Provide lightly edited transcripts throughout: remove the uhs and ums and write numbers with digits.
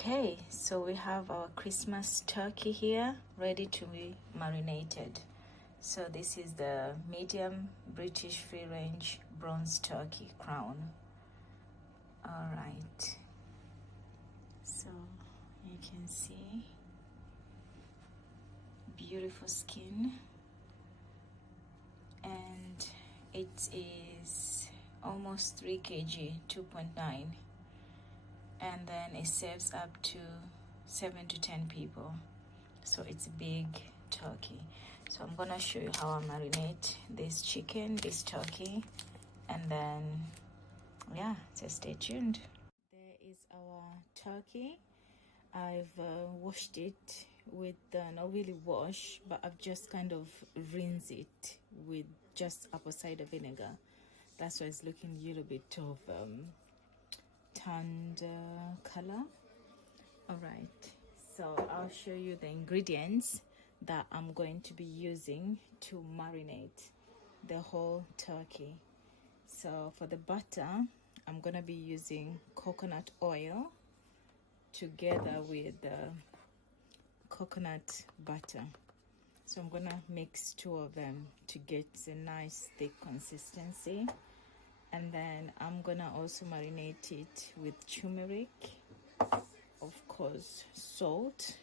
Okay, so we have our Christmas turkey here ready to be marinated. So this is the medium British free range bronze turkey crown. All right, so you can see beautiful skin, and it is almost 3 kg, 2.9, and then it serves up to 7 to 10 people, so it's a big turkey. So I'm gonna show you how I marinate this chicken, this turkey, and then yeah, so stay tuned. There is our turkey. I've washed it with not really wash, but I've just kind of rinsed it with just apple cider vinegar. That's why it's looking a little bit of tanned color. All right, so I'll show you the ingredients that I'm going to be using to marinate the whole turkey. So for the butter, I'm gonna be using coconut oil together with coconut butter. So I'm gonna mix two of them to get a nice thick consistency, and then I'm gonna also marinate it with turmeric, of course, salt,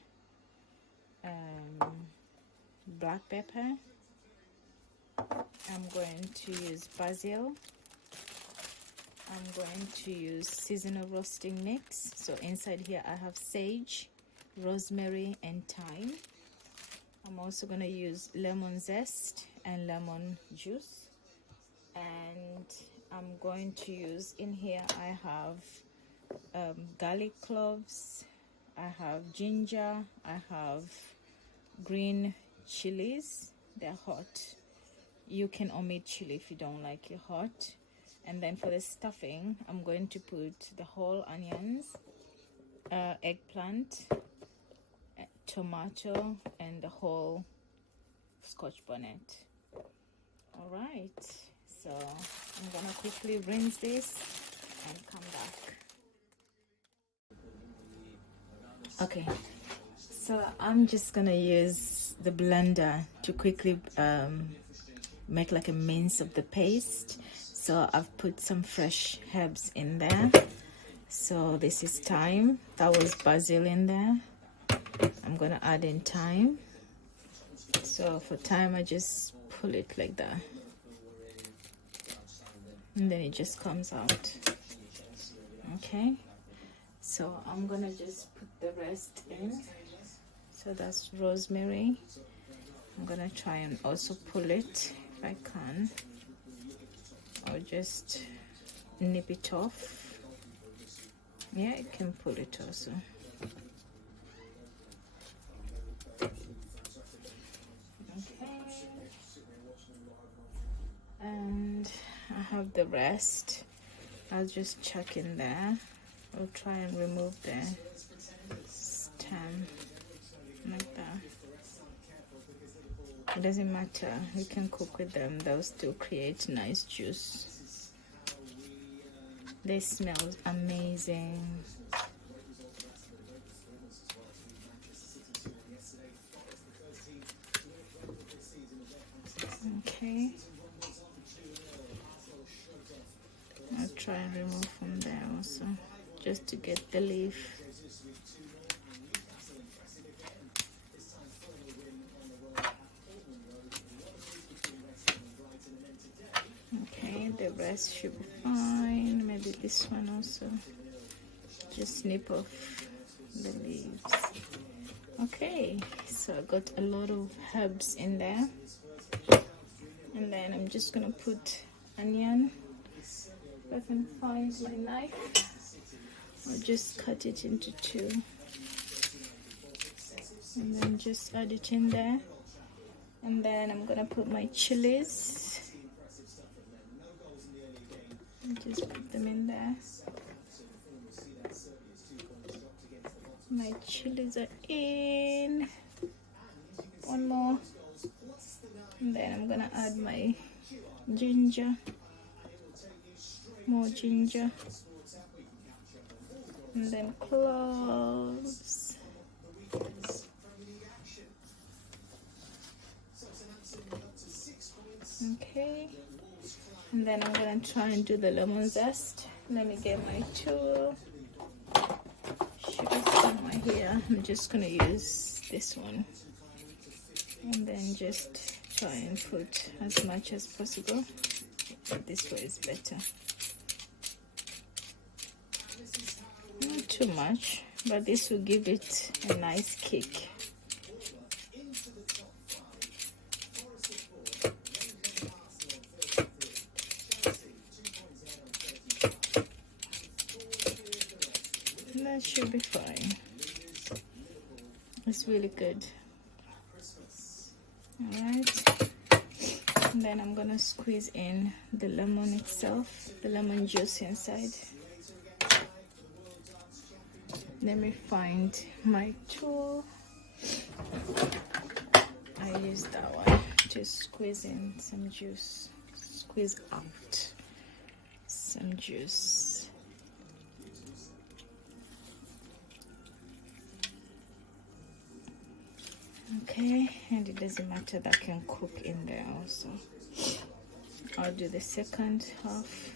black pepper. I'm going to use basil. I'm going to use seasonal roasting mix. So inside here I have sage, rosemary, and thyme. I'm also going to use lemon zest and lemon juice. And I'm going to use, in here I have garlic cloves, I have ginger, I have green chilies. They're hot. You can omit chili if you don't like it hot. And then for the stuffing, I'm going to put the whole onions, eggplant, tomato, and the whole scotch bonnet. All right, so I'm gonna quickly rinse this and come back. Okay, so I'm just gonna use the blender to quickly make like a mince of the paste. So I've put some fresh herbs in there. So this is thyme. That was basil in there. I'm gonna add in thyme. So for thyme, I just pull it like that, and then it just comes out. Okay, so I'm gonna just put the rest in. So that's rosemary. I'm gonna try and also pull it if I can, or just nip it off. Yeah, I can pull it also. Okay, and I have the rest. I'll just chuck in there. I'll try and remove the stem like that. It doesn't matter, you can cook with them, they'll still create nice juice. They smell amazing. Okay, I'll try and remove from there also, just to get the leaf. Okay, the rest should be fine. Maybe this one also. Just snip off the leaves. Okay, so I got a lot of herbs in there. And then I'm just gonna put onion. If I can find my knife, I'll just cut it into two. And then just add it in there. And then I'm gonna put my chilies. Just put them in there. My chilies are in. One more. And then I'm gonna add my ginger. More ginger. and then cloves. Okay, and then I'm gonna try and do the lemon zest. Let me get my tool. Sugar somewhere here. I'm just gonna use this one, and then just try and put as much as possible. This way is better. Not too much, but this will give it a nice kick. That should be fine. It's really good. Alright. And then I'm gonna squeeze in the lemon itself, the lemon juice inside. Let me find my tool. I use that one to squeeze in some juice. Squeeze out some juice. Okay, and it doesn't matter, that can cook in there also. I'll do the second half.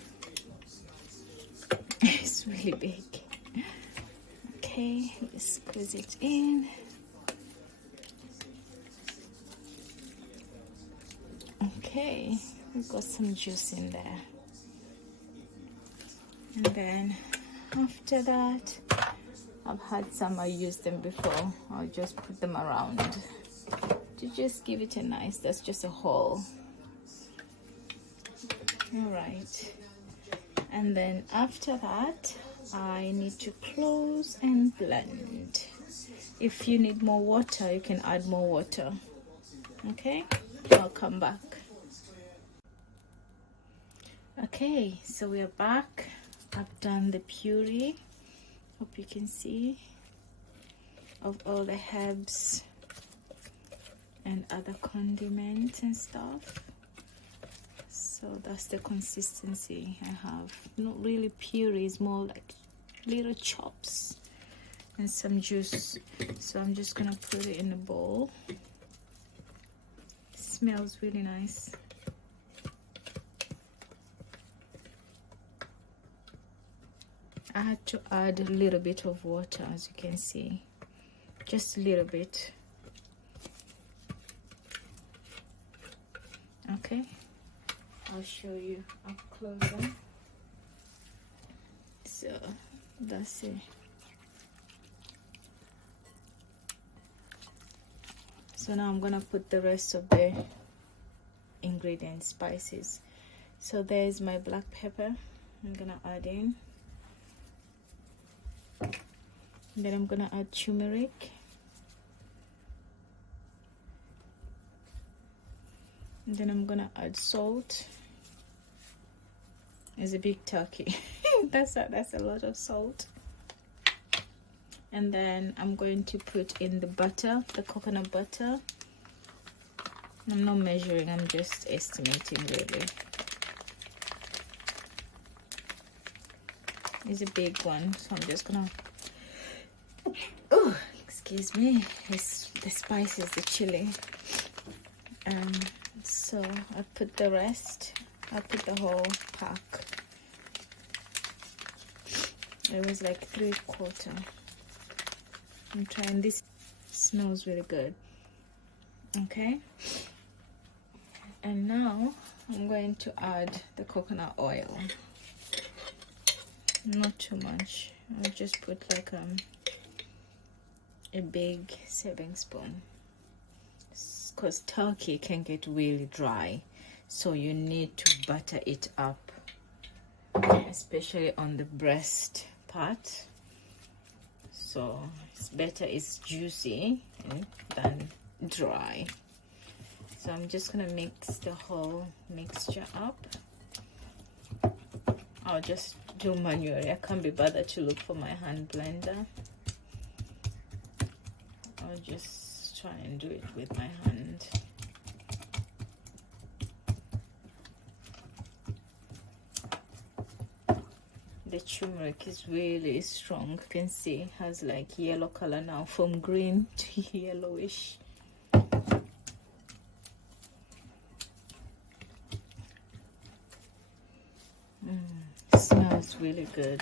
It's really big. Okay, let's squeeze it in. Okay, we've got some juice in there. And then after that, I've had some, I used them before. I'll just put them around to just give it a nice, that's just a hole. All right. And then after that, I need to close and blend. If you need more water, you can add more water. Okay, I'll come back. Okay, so we're back. I've done the puree. Hope you can see of all the herbs and other condiments and stuff. So that's the consistency I have. Not really puree, it's more like little chops and some juice. So I'm just gonna put it in a bowl. It smells really nice. I had to add a little bit of water, as you can see, just a little bit. Okay, I'll show you up closer. So that's it. So now I'm gonna put the rest of the ingredients, spices. So there's my black pepper. I'm gonna add in. Then I'm gonna add turmeric. And then I'm gonna add salt. It's a big turkey. that's a lot of salt. And then I'm going to put in the butter, the coconut butter. I'm not measuring, I'm just estimating really. It's a big one, so I'm just gonna, oh, excuse me, it's the spices, the chili. So I put the rest, I put the whole pack. It was like 3/4. I'm trying this, smells really good. Okay, and now I'm going to add the coconut oil. Not too much, I'll just put like a big serving spoon, because turkey can get really dry, so you need to butter it up, especially on the breast part. So it's better it's juicy than dry. So I'm just gonna mix the whole mixture up. I'll just do manually, I can't be bothered to look for my hand blender. I'll just try and do it with my hand. The turmeric is really strong. You can see it has like yellow color now, from green to yellowish. Smells really good.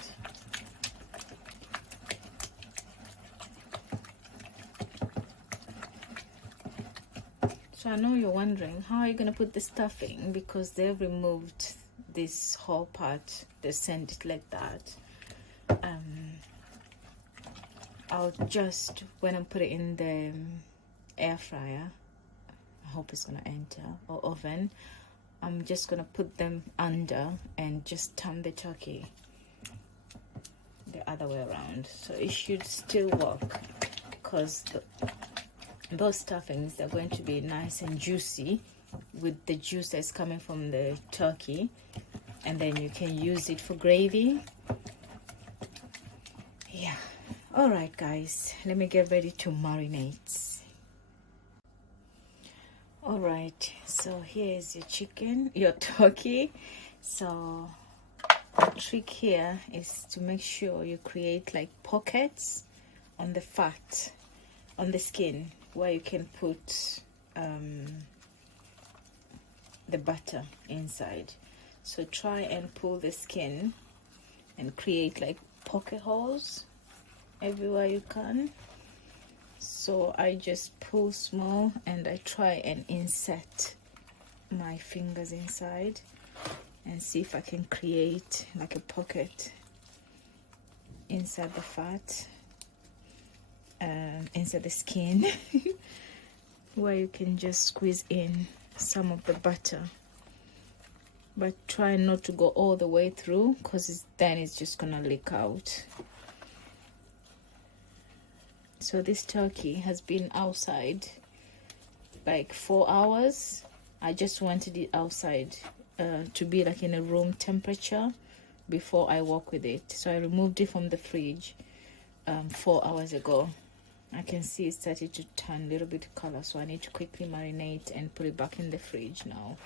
So I know you're wondering, how are you going to put the stuffing? Because they've removed this whole part. They sent it like that. I'll just, when I put it in the air fryer, I hope it's going to enter, or oven, I'm just going to put them under and just turn the turkey the other way around. So it should still work, because those stuffings, they're going to be nice and juicy with the juice that's coming from the turkey, and then you can use it for gravy. Yeah. All right, guys, let me get ready to marinate. All right, so here's your chicken, your turkey. So the trick here is to make sure you create like pockets on the fat, on the skin, where you can put the butter inside. So try and pull the skin and create like pocket holes everywhere you can. So I just pull small and I try and insert my fingers inside and see if I can create like a pocket inside the fat, inside the skin, where you can just squeeze in some of the butter, but try not to go all the way through, because then it's just gonna leak out. So this turkey has been outside like 4 hours. I just wanted it outside to be like in a room temperature before I work with it. So I removed it from the fridge 4 hours ago. I can see it started to turn a little bit color, so I need to quickly marinate and put it back in the fridge now.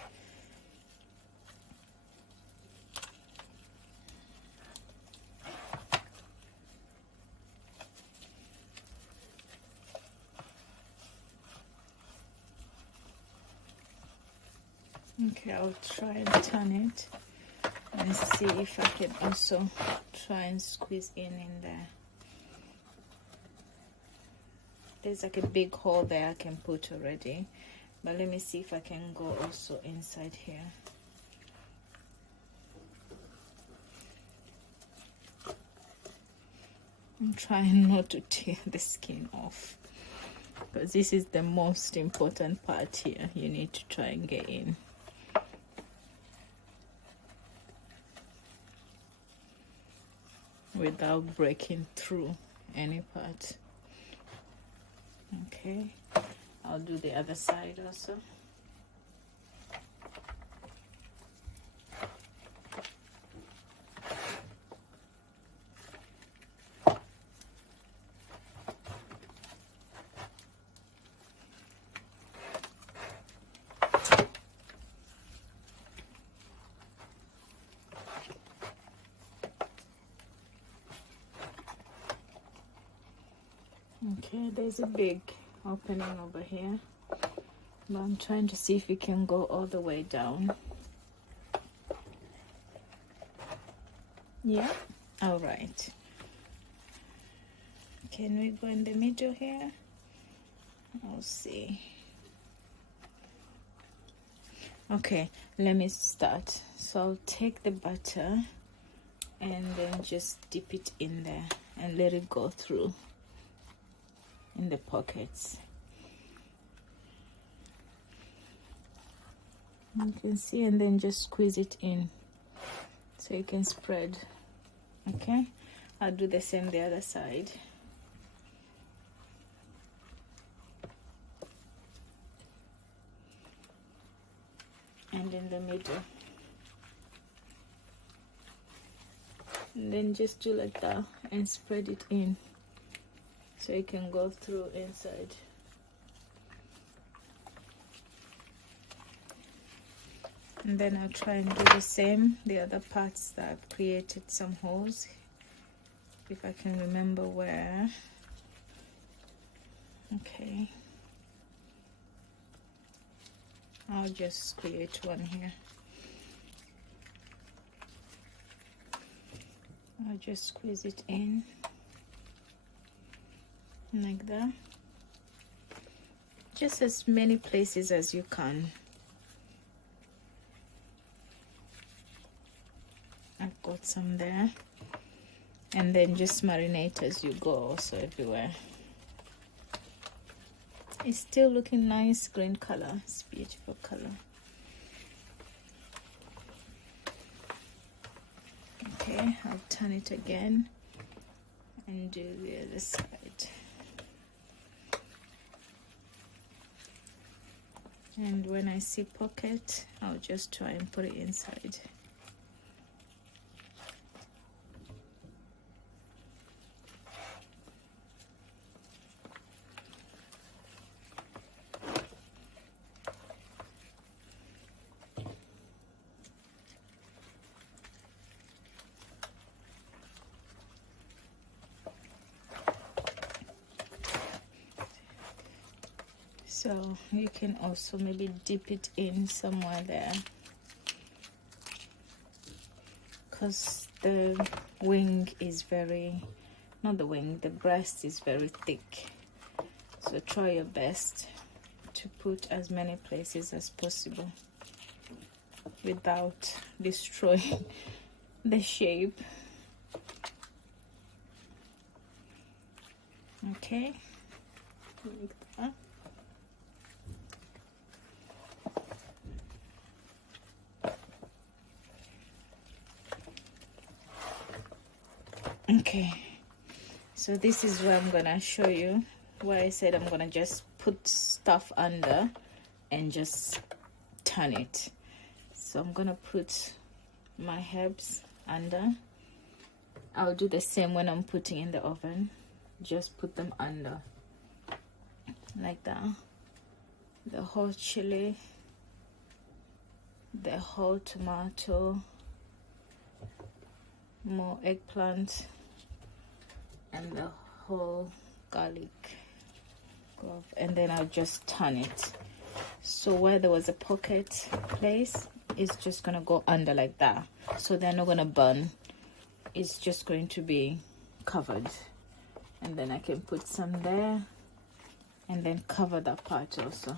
Okay, I'll try and turn it and see if I can also try and squeeze in there. There's like a big hole there I can put already, but let me see if I can go also inside here. I'm trying not to tear the skin off, because this is the most important part here. You need to try and get in. Without breaking through any part. Okay, I'll do the other side also. Okay, there's a big opening over here, but I'm trying to see if we can go all the way down. Yeah, all right. Can we go in the middle here? I'll see. Okay, let me start. So I'll take the butter and then just dip it in there and let it go through in the pockets. You can see, and then just squeeze it in so you can spread. Okay, I'll do the same the other side. And in the middle, and then just do like that and spread it in so you can go through inside. And then I'll try and do the same the other parts that I've created some holes, if I can remember where. Okay, I'll just create one here. I'll just squeeze it in like that, just as many places as you can. I've got some there, and then just marinate as you go also everywhere. It's still looking nice, green color. It's beautiful color. Okay, I'll turn it again and do the other side. And when I see pocket, I'll just try and put it inside. So you can also maybe dip it in somewhere there, because the wing is very, not the wing, the breast is very thick. So try your best to put as many places as possible without destroying the shape. Okay, like that. Okay, so this is where I'm gonna show you where I said I'm gonna just put stuff under and just turn it. So I'm gonna put my herbs under. I'll do the same when I'm putting in the oven. Just put them under like that. The whole chili, the whole tomato, more eggplant, and the whole garlic clove, and then I'll just turn it. So where there was a pocket place, it's just gonna go under like that, so they're not gonna burn. It's just going to be covered, and then I can put some there and then cover that part also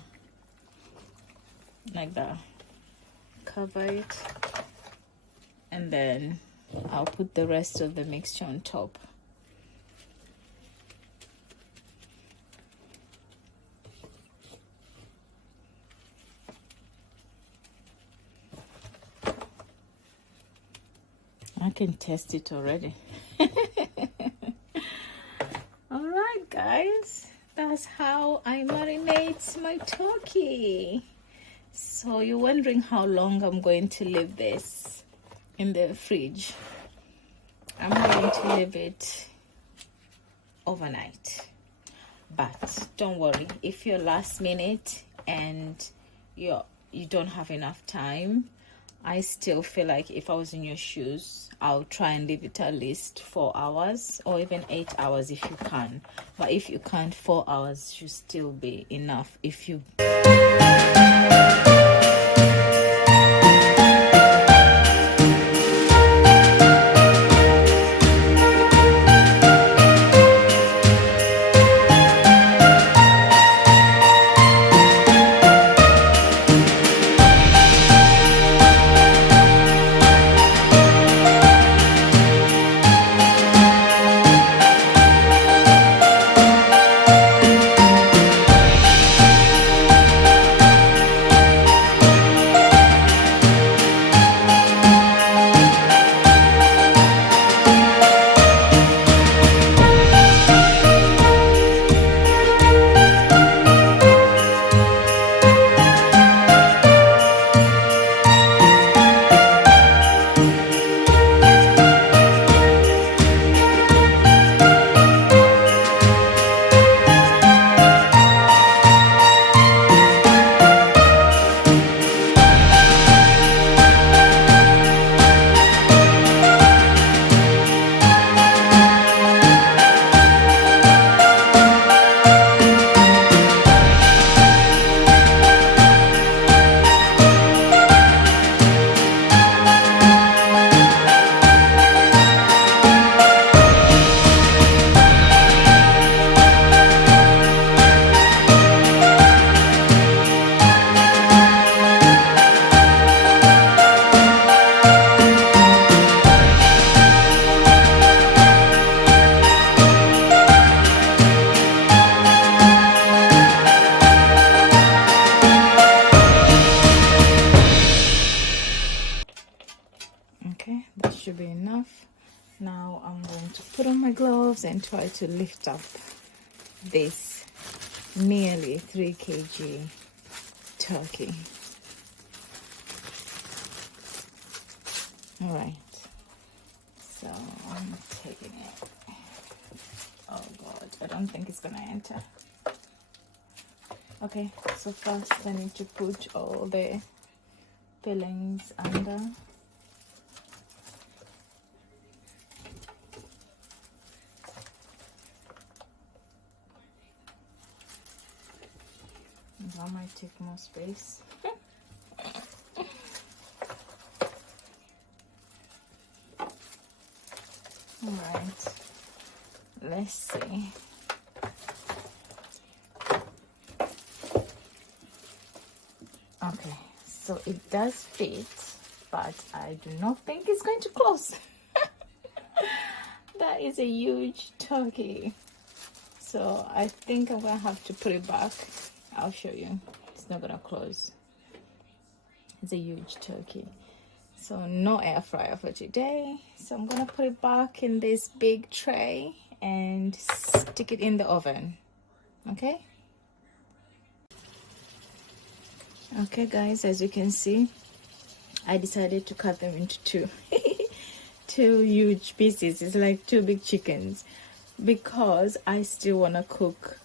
like that. Cover it, and then I'll put the rest of the mixture on top. I can taste it already. All right, guys, that's how I marinate my turkey. So you're wondering how long I'm going to leave this in the fridge. I'm going to leave it overnight, but don't worry, if you're last minute and you don't have enough time, I still feel like if I was in your shoes, I'll try and leave it at least 4 hours or even 8 hours if you can. But if you can't, 4 hours should still be enough if you gloves and try to lift up this nearly 3 kg turkey. All right, so I'm taking it. Oh God, I don't think it's gonna enter. Okay, so first I need to put all the fillings under. That might take more space. All right, let's see. Okay, so it does fit, but I do not think it's going to close. That is a huge turkey, so I think I'm gonna have to put it back. I'll show you. It's not gonna close. It's a huge turkey, so no air fryer for today. So I'm gonna put it back in this big tray and stick it in the oven. Okay. Okay guys, as you can see, I decided to cut them into two two huge pieces. It's like 2 big chickens, because I still want to cook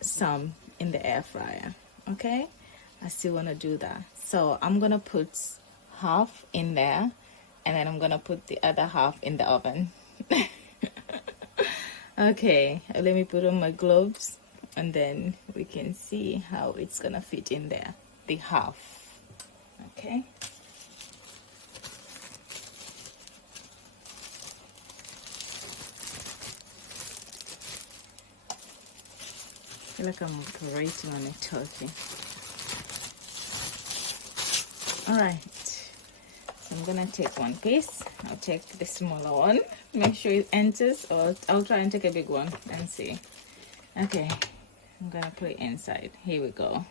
some in the air fryer. Okay, I still want to do that, so I'm gonna put half in there and then I'm gonna put the other half in the oven. Okay, let me put on my gloves and then we can see how it's gonna fit in there, the half. Okay, I feel like I'm operating on a turkey. All right, so I'm gonna take one piece. I'll take the smaller one, make sure it enters, or I'll try and take a big one and see. Okay, I'm gonna put it inside. Here we go.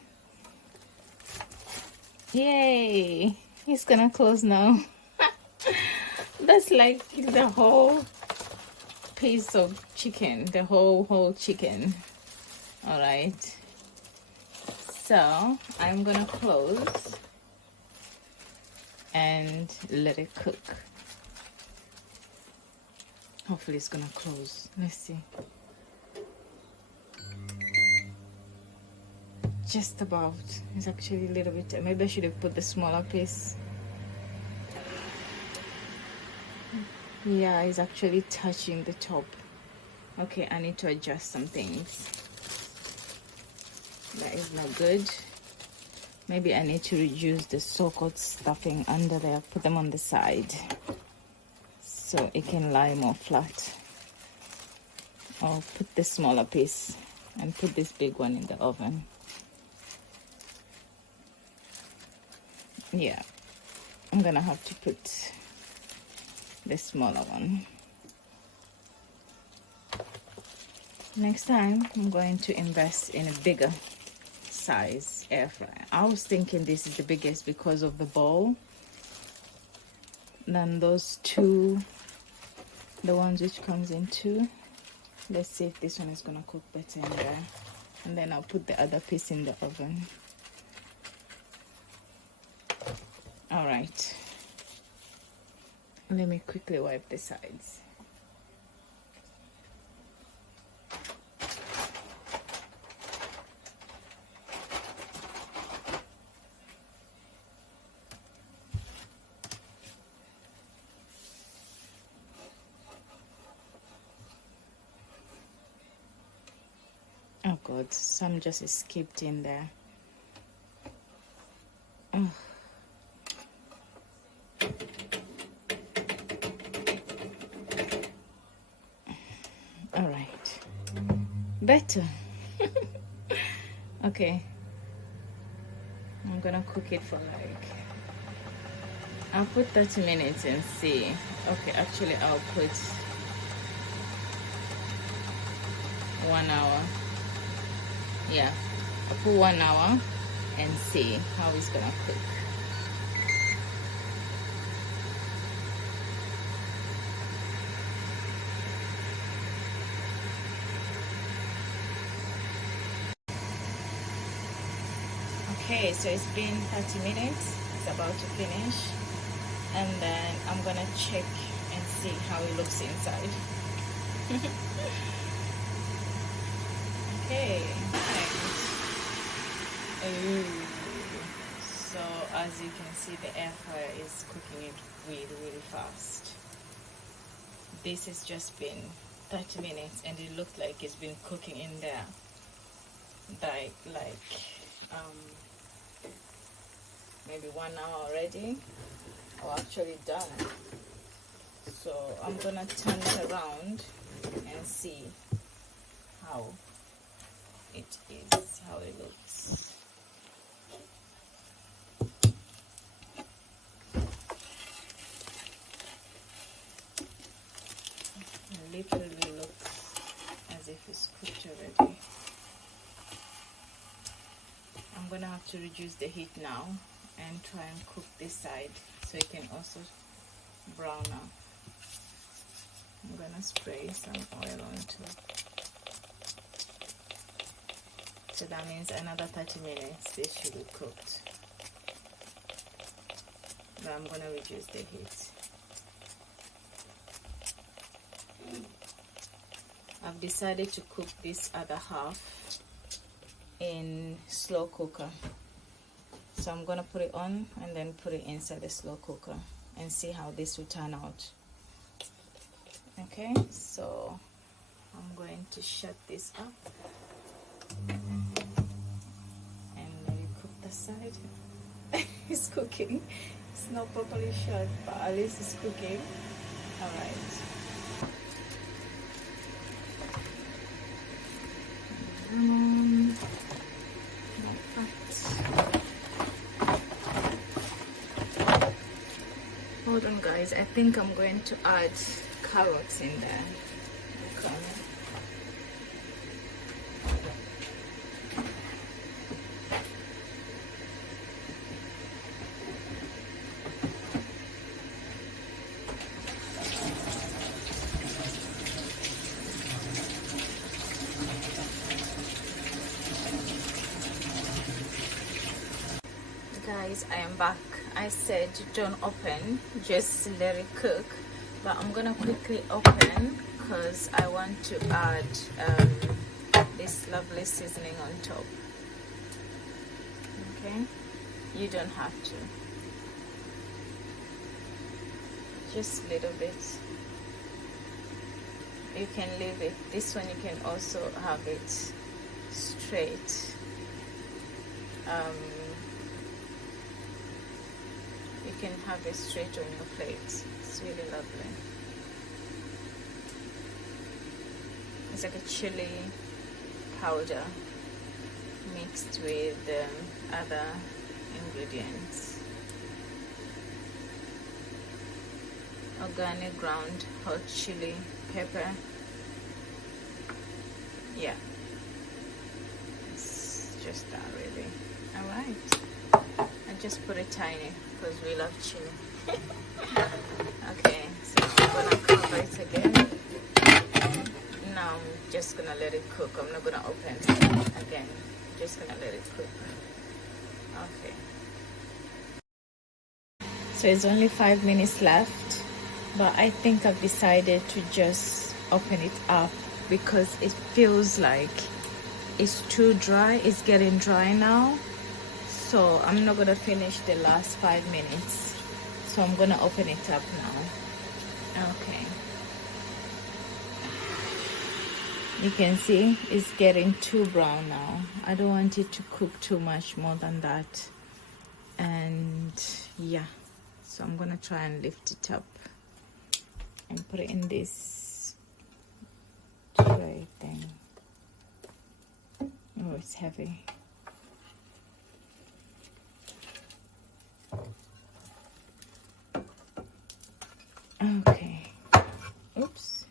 Yay, it's gonna close now. That's like the whole piece of chicken, the whole chicken. All right, so I'm gonna close and let it cook. Hopefully it's gonna close. Let's see. Just about. It's actually a little bit, maybe I should have put the smaller piece. Yeah, it's actually touching the top. Okay, I need to adjust some things. That is not good. Maybe I need to reduce the so-called stuffing under there, put them on the side so it can lie more flat. Or put the smaller piece and put this big one in the oven. Yeah, I'm gonna have to put the smaller one. Next time, I'm going to invest in a bigger size air fryer. I was thinking this is the biggest because of the bowl than those two, the ones which comes in two. Let's see if this one is gonna cook better in there, and then I'll put the other piece in the oven. All right, let me quickly wipe the sides. Oh God, some just escaped in there. Oh. All right, better. Okay, I'm gonna cook it for like, I'll put 30 minutes and see. Okay, actually I'll put 1 hour. Yeah, I'll put 1 hour and see how it's gonna cook. Okay, so it's been 30 minutes. It's about to finish. And then I'm gonna check and see how it looks inside. Okay. Ooh. So as you can see, the air fryer is cooking it really fast. This has just been 30 minutes and it looked like it's been cooking in there like maybe 1 hour already, or actually done. So I'm gonna turn it around and see how it is, how it looks. It literally looks as if it's cooked already. I'm gonna have to reduce the heat now and try and cook this side so it can also brown up. I'm gonna spray some oil onto it. So that means another 30 minutes this should be cooked. But I'm gonna reduce the heat. I've decided to cook this other half in slow cooker. So I'm gonna put it on and then put it inside the slow cooker and see how this will turn out. Okay, so I'm going to shut this up and let it cook the side. It's cooking. It's not properly shut, but at least it's cooking. All right. Hold on guys, I think I'm going to add carrots in there. Okay. Guys, I am back. I said don't open, just let it cook, but I'm gonna quickly open because I want to add this lovely seasoning on top. Okay, you don't have to, just a little bit. You can leave it. This one you can also have it straight. You can have it straight on your plate. It's really lovely. It's like a chili powder mixed with other ingredients. Organic ground hot chili pepper. Yeah, it's just that really. All right, I just put it tiny because we love chili. Okay, so I'm gonna cover it again. Now I'm just gonna let it cook. I'm not gonna open again. Just gonna let it cook. Okay. So it's only 5 minutes left, but I think I've decided to just open it up because it feels like it's too dry. It's getting dry now. So I'm not gonna finish the last 5 minutes. So I'm gonna open it up now. Okay. You can see it's getting too brown now. I don't want it to cook too much more than that. And yeah, so I'm gonna try and lift it up and put it in this tray thing. Oh, it's heavy. Okay. Oops.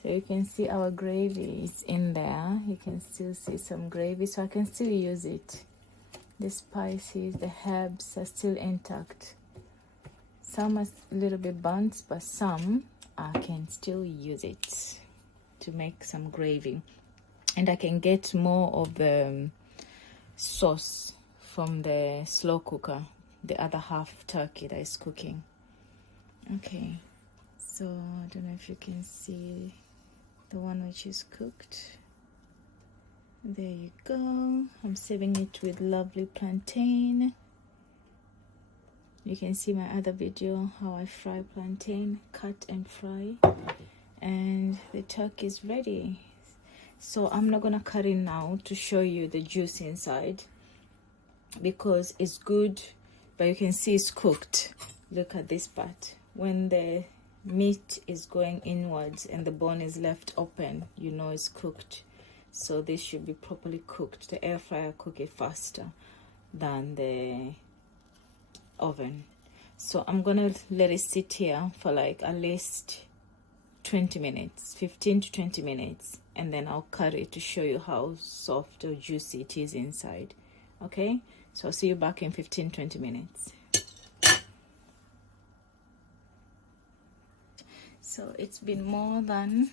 So you can see our gravy is in there. You can still see some gravy, so I can still use it. The spices, the herbs are still intact. Some are a little bit burnt, but some I can still use it to make some gravy. And I can get more of the sauce from the slow cooker, the other half turkey that is cooking. Okay, so I don't know if you can see the one which is cooked. There you go. I'm serving it with lovely plantain. You can see my other video how I fry plantain, cut and fry, and the turkey is ready. So I'm not gonna cut it now to show you the juice inside because it's good, but you can see it's cooked. Look at this part. When the meat is going inwards and the bone is left open, you know it's cooked. So this should be properly cooked. The air fryer cook it faster than the oven. So I'm gonna let it sit here for like at least 20 minutes, 15 to 20 minutes, and then I'll cut it to show you how soft or juicy it is inside. Okay, so I'll see you back in 15-20 minutes. So it's been more than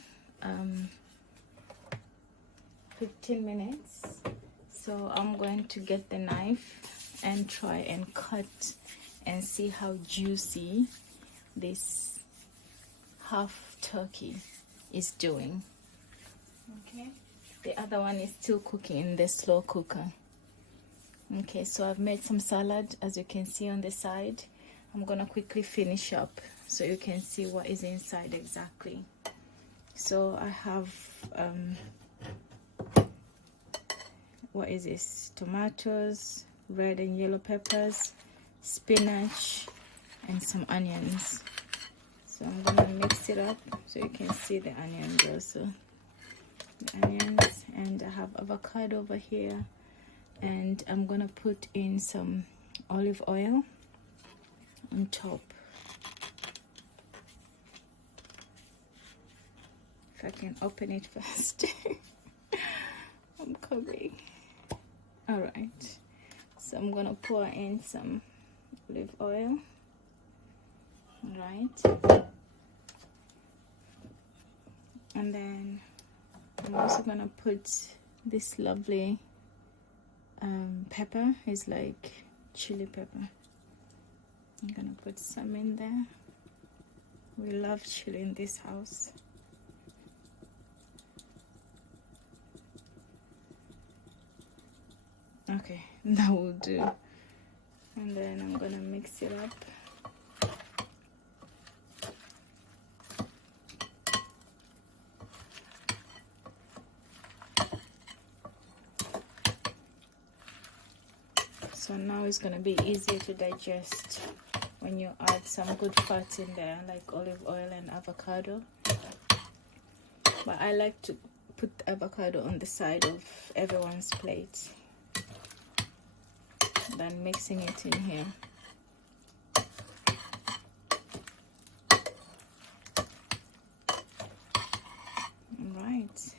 15 minutes, so I'm going to get the knife and try and cut and see how juicy this half turkey is doing. Okay, the other one is still cooking in the slow cooker. Okay, so I've made some salad, as you can see on the side. I'm gonna quickly finish up so you can see what is inside exactly. So I have what is this? Tomatoes, red and yellow peppers, spinach, and some onions. So I'm gonna mix it up so you can see the onions also. The onions, and I have avocado over here, and I'm gonna put in some olive oil on top. If I can open it first. I'm coming. All right, so I'm gonna pour in some olive oil. All right, and then I'm also gonna put this lovely pepper. It's like chili pepper. I'm gonna put some in there. We love chili in this house. Okay, that will do. And then I'm gonna mix it up. So now it's gonna be easier to digest when you add some good fats in there, like olive oil and avocado. But I like to put avocado on the side of everyone's plate than mixing it in here. Alright,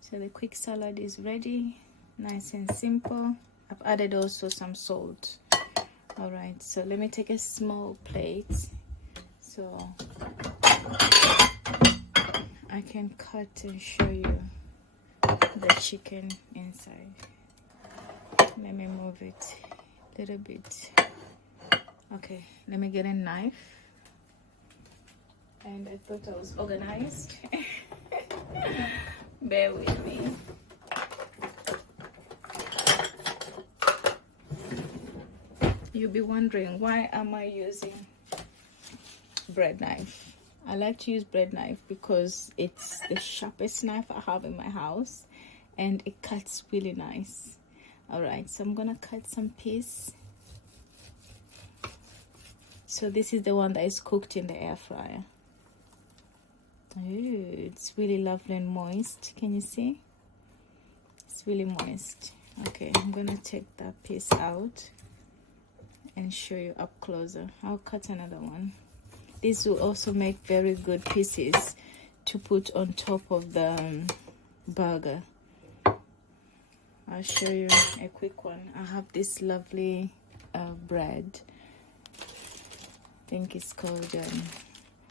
so the quick salad is ready, nice and simple. I've added also some salt. Alright, so let me take a small plate so I can cut and show you the chicken inside. Let me move it a little bit. Okay, let me get a knife. And I thought I was organized. Bear with me. You'll be wondering, why am I using bread knife? I like to use bread knife because it's the sharpest knife I have in my house and it cuts really nice. Alright, so I'm gonna cut some piece. So this is the one that is cooked in the air fryer. Ooh, it's really lovely and moist. Can you see? It's really moist. Okay, I'm gonna take that piece out and show you up closer. I'll cut another one. This will also make very good pieces to put on top of the burger. I'll show you a quick one. I have this lovely bread. I think it's called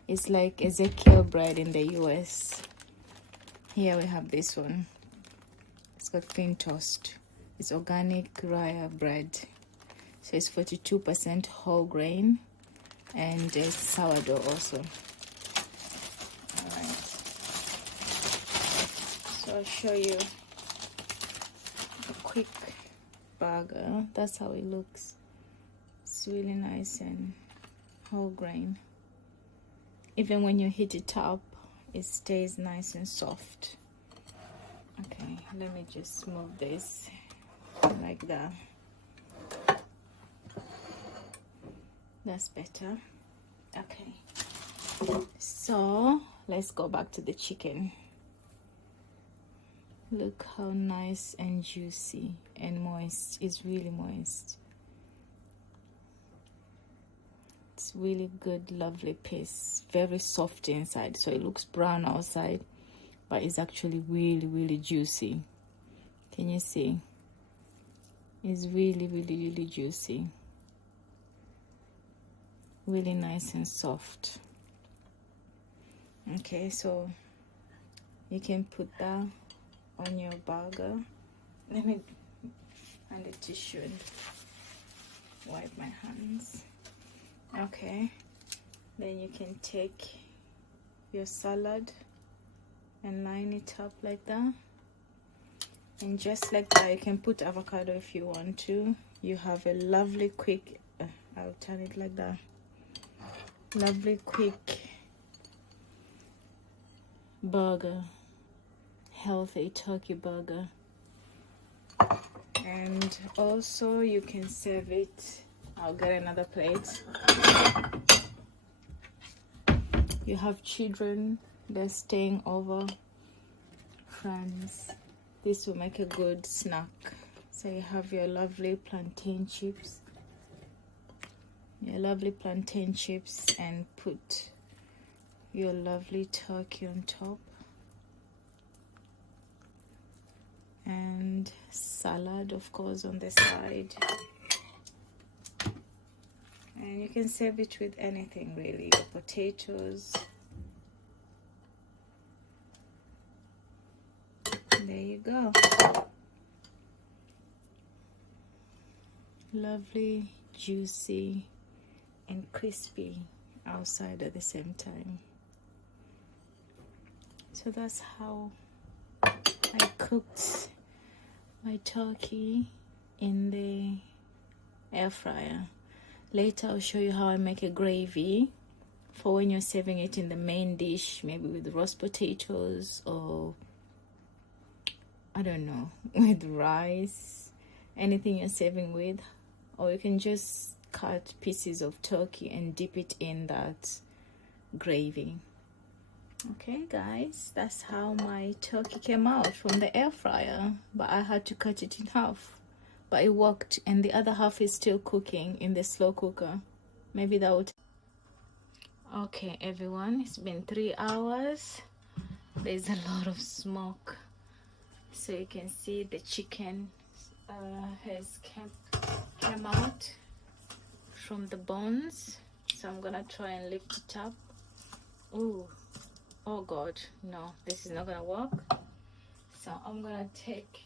it's like Ezekiel bread in the US. Here we have this one. It's got thin toast. It's organic rye bread. So it's 42% whole grain, and it's sourdough also. All right. So I'll show you a quick burger. That's how it looks. It's really nice and whole grain. Even when you heat it up, it stays nice and soft. Okay, let me just move this like that. That's better. Okay, so let's go back to the chicken. Look how nice and juicy and moist. It's really moist. It's really good, lovely piece. Very soft inside, so it looks brown outside, but it's actually really, really juicy. Can you see? It's really, really, really juicy. Really nice and soft. Okay, so you can put that on your burger. Let me find a tissue and wipe my hands. Okay, then you can take your salad and line it up like that, and just like that, you can put avocado if you want to. You have a lovely quick I'll turn it like that. Lovely quick burger, healthy turkey burger. And also you can serve it. I'll get another plate. You have children, they're staying over, friends, this will make a good snack. So you have your lovely plantain chips, and put your lovely turkey on top, and salad of course on the side. And you can serve it with anything really, your potatoes. There you go. Lovely, juicy, and crispy outside at the same time. So that's how I cooked my turkey in the air fryer. Later I'll show you how I make a gravy for when you're serving it in the main dish, maybe with roast potatoes, or I don't know, with rice, anything you're serving with. Or you can just cut pieces of turkey and dip it in that gravy. Okay guys, that's how my turkey came out from the air fryer, but I had to cut it in half. But it worked, and the other half is still cooking in the slow cooker. Maybe that would... Okay everyone, it's been 3 hours. There's a lot of smoke, so you can see the chicken has came out from the bones. So I'm gonna try and lift it up. Ooh, oh god, no, this is not gonna work. So I'm gonna take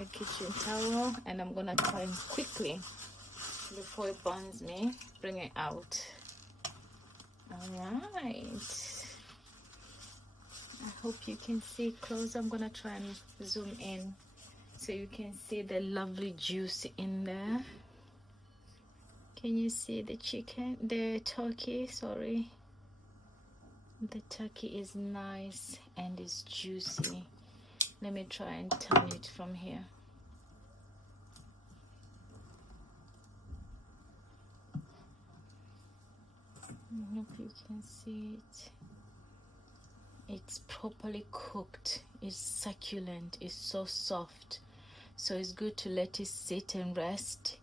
a kitchen towel and I'm gonna try and quickly, before it burns me, bring it out. All right, I hope you can see close. I'm gonna try and zoom in so you can see the lovely juice in there. Can you see the chicken, the turkey, sorry? The turkey is nice and is juicy. Let me try and turn it from here. I hope you can see it. It's properly cooked. It's succulent. It's so soft. So it's good to let it sit and rest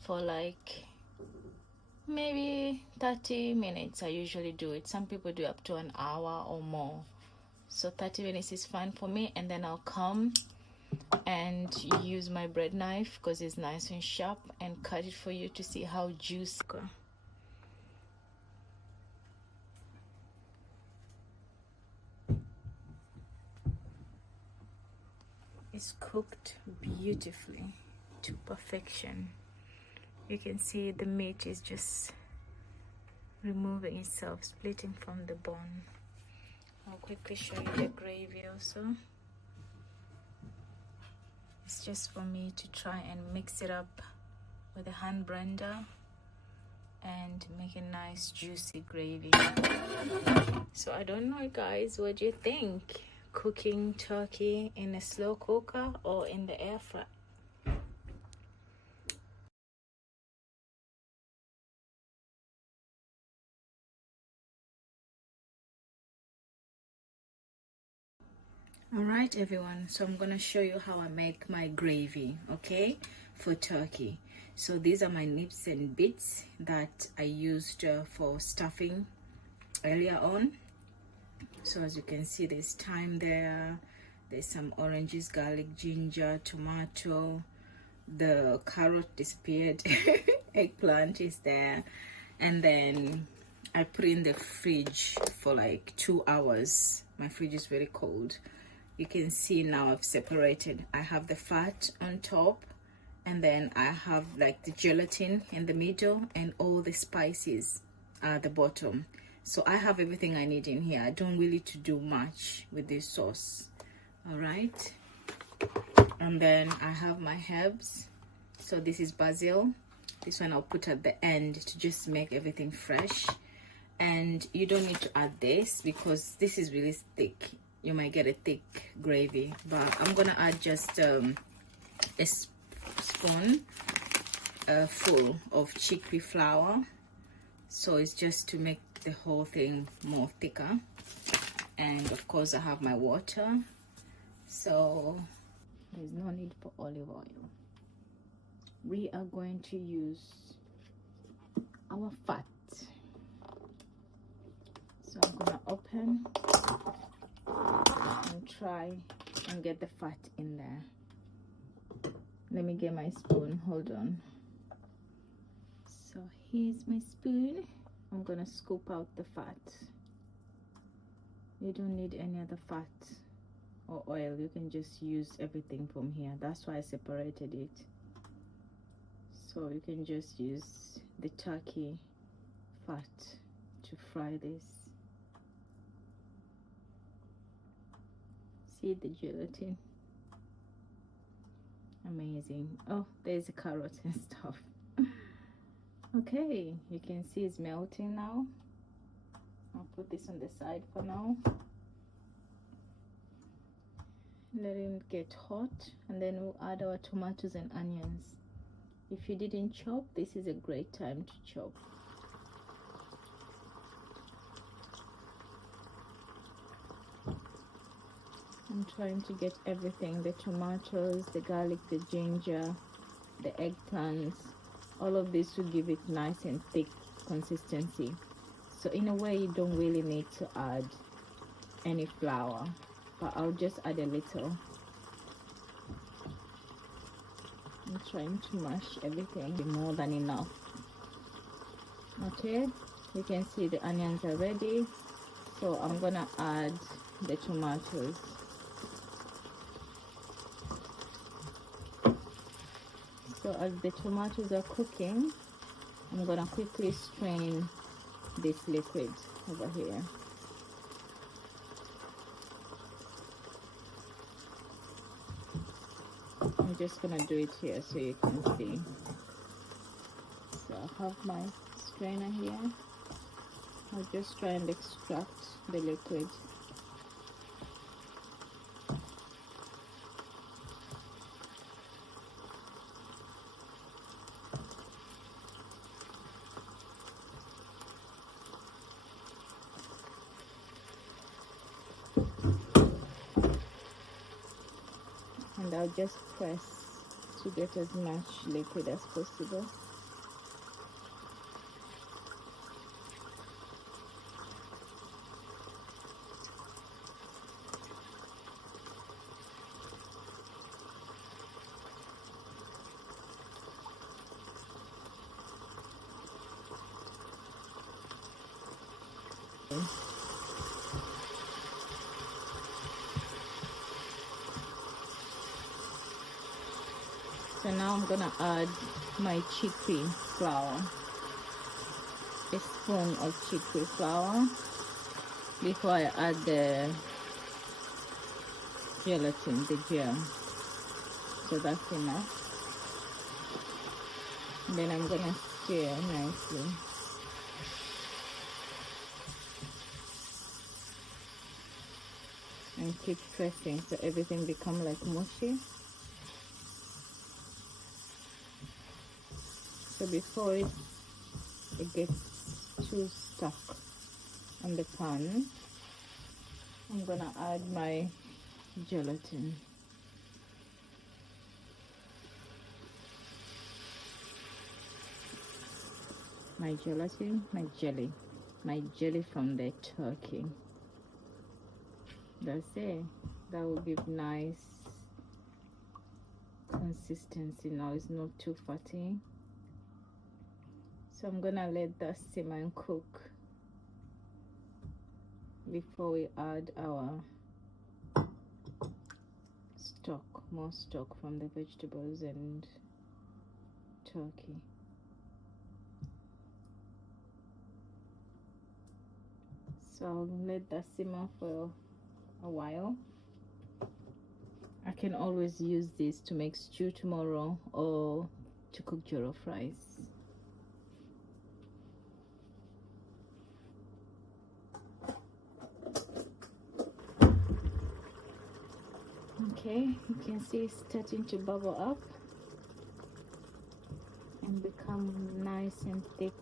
for like maybe 30 minutes. I usually do it. Some people do up to an hour or more. So 30 minutes is fine for me, and then I'll come and use my bread knife because it's nice and sharp and cut it for you to see how juicy. is cooked beautifully to perfection. You can see the meat is just removing itself, splitting from the bone. I'll quickly show you the gravy also. It's just for me to try and mix it up with a hand blender and make a nice juicy gravy. So I don't know, guys, what do you think? Cooking turkey in a slow cooker or in the air fryer? All right, everyone, so I'm gonna show you how I make my gravy, okay, for turkey. So these are my nips and bits that I used for stuffing earlier on. So as you can see, there's thyme there, there's some oranges, garlic, ginger, tomato, the carrot disappeared, eggplant is there, and then I put in the fridge for like 2 hours. My fridge is very cold. You can see now I've separated. I have the fat on top, and then I have like the gelatin in the middle, and all the spices at the bottom. So I have everything I need in here. I don't really to do much with this sauce. All right, and then I have my herbs. So this is basil. This one I'll put at the end to just make everything fresh. And you don't need to add this because this is really thick. You might get a thick gravy, but I'm gonna add just a spoon full of chickpea flour. So it's just to make the whole thing more thicker. And of course I have my water. So there's no need for olive oil. We are going to use our fat. So I'm gonna open and try and get the fat in there. Let me get my spoon, hold on. So here's my spoon. I'm gonna scoop out the fat. You don't need any other fat or oil. You can just use everything from here. That's why I separated it. So you can just use the turkey fat to fry this. See the gelatin? Amazing. Oh, there's a carrot and stuff. Okay, you can see it's melting now. I'll put this on the side for now. Let it get hot, and then we'll add our tomatoes and onions. If you didn't chop, this is a great time to chop. I'm trying to get everything, the tomatoes, the garlic, the ginger, the eggplants, all of this will give it nice and thick consistency. So in a way, you don't really need to add any flour, but I'll just add a little. I'm trying to mash everything, more than enough. Okay, you can see the onions are ready, so I'm gonna add the tomatoes. So as the tomatoes are cooking, I'm gonna quickly strain this liquid over here. I'm just gonna do it here so you can see. So I have my strainer here. I'll just try and extract the liquid. And I'll just press to get as much liquid as possible. So now I'm gonna add my chickpea flour, a spoon of chickpea flour, before I add the gelatin, the gel. So that's enough. And then I'm gonna stir nicely. And keep pressing so everything become like mushy. So before it gets too stuck on the pan, I'm gonna add my gelatin. My gelatin, my jelly from the turkey. That's it. That will give nice consistency. Now it's not too fatty. So I'm gonna let that simmer and cook before we add our stock, more stock from the vegetables and turkey. So I'll let that simmer for a while. I can always use this to make stew tomorrow or to cook jollof rice. Okay, you can see it's starting to bubble up and become nice and thick.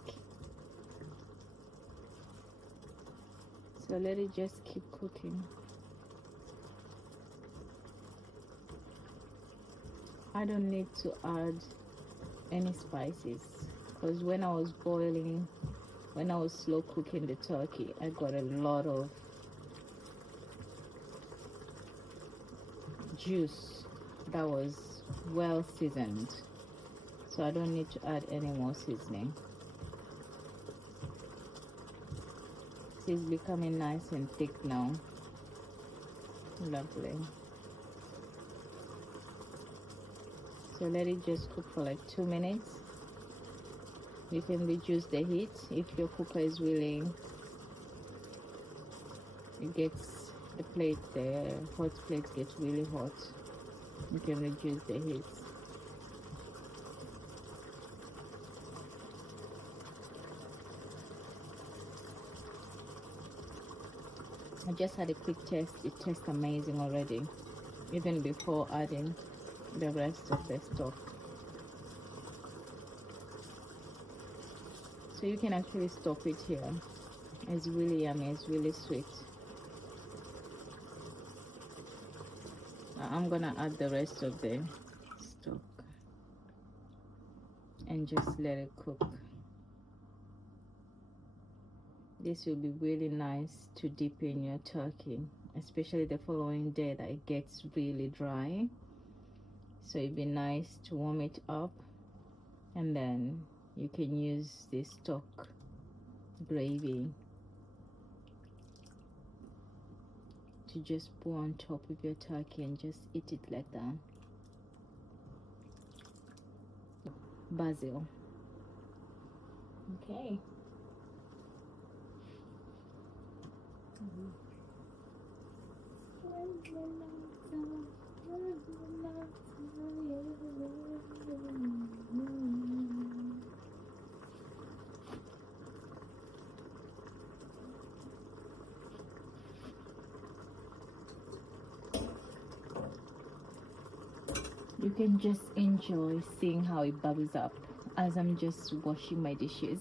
So let it just keep cooking. I don't need to add any spices because when I was boiling, when I was slow cooking the turkey, I got a lot of juice that was well seasoned, so I don't need to add any more seasoning. It's becoming nice and thick now. Lovely. So let it just cook for like 2 minutes. You can reduce the heat if your cooker is willing. It gets the hot plate gets really hot. You can reduce the heat. I just had a quick test. It tastes amazing already, even before adding the rest of the stock. So you can actually stop it here. It's really yummy, it's really sweet. I'm gonna add the rest of the stock and just let it cook. This will be really nice to dip in your turkey, especially the following day that it gets really dry. So it'd be nice to warm it up, and then you can use this stock gravy to just pour on top of your turkey and just eat it like that. Basil. Okay. You can just enjoy seeing how it bubbles up as I'm just washing my dishes.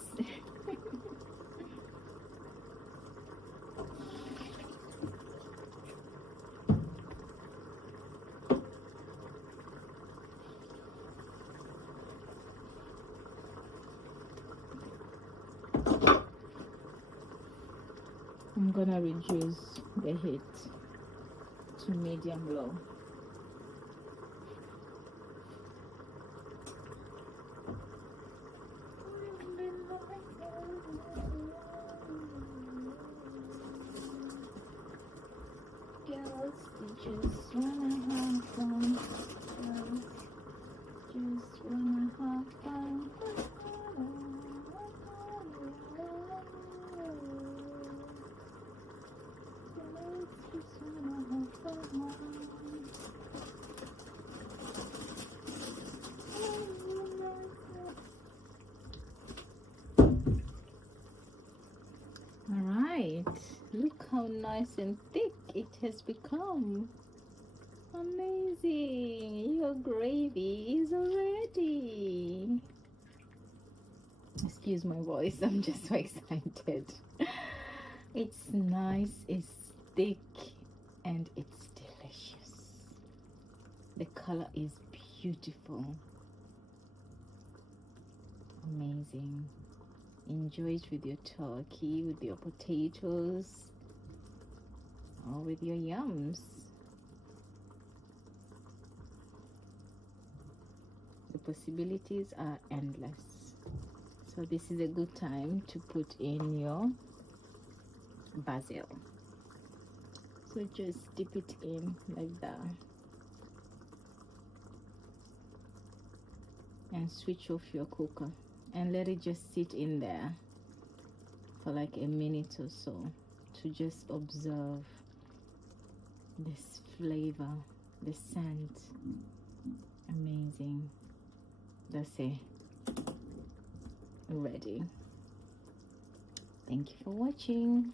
I'm gonna reduce the heat to medium low. Just wanna have fun. just wanna have fun. Just wanna have fun. All right, look how nice and thick it has become. Amazing, your gravy is ready. Excuse my voice, I'm just so excited. It's nice, it's thick, and it's delicious. The color is beautiful. Amazing. Enjoy it with your turkey, with your potatoes, or with your yams. The possibilities are endless. So this is a good time to put in your basil. So just dip it in like that and switch off your cooker and let it just sit in there for like a minute or so to just observe this flavor, the scent. Amazing. That's it. Ready. Thank you for watching.